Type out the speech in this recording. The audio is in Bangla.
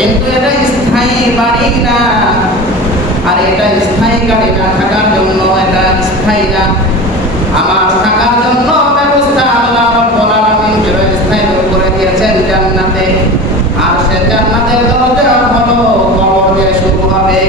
কিন্তু এটা স্থায়ী বাড়ি না, আর এটা স্থায়ী গাড়ি না, থাকার জন্য এটা স্থায়ী না। আমার থাকার জন্য ব্যবস্থা আল্লাহ রাব্বুল আলামিন চিরস্থায়ী করে দিয়েছেন জান্নাতে। আর সে জান্নাতের দরজা হলো কবর দিয়ে শুরু হবে।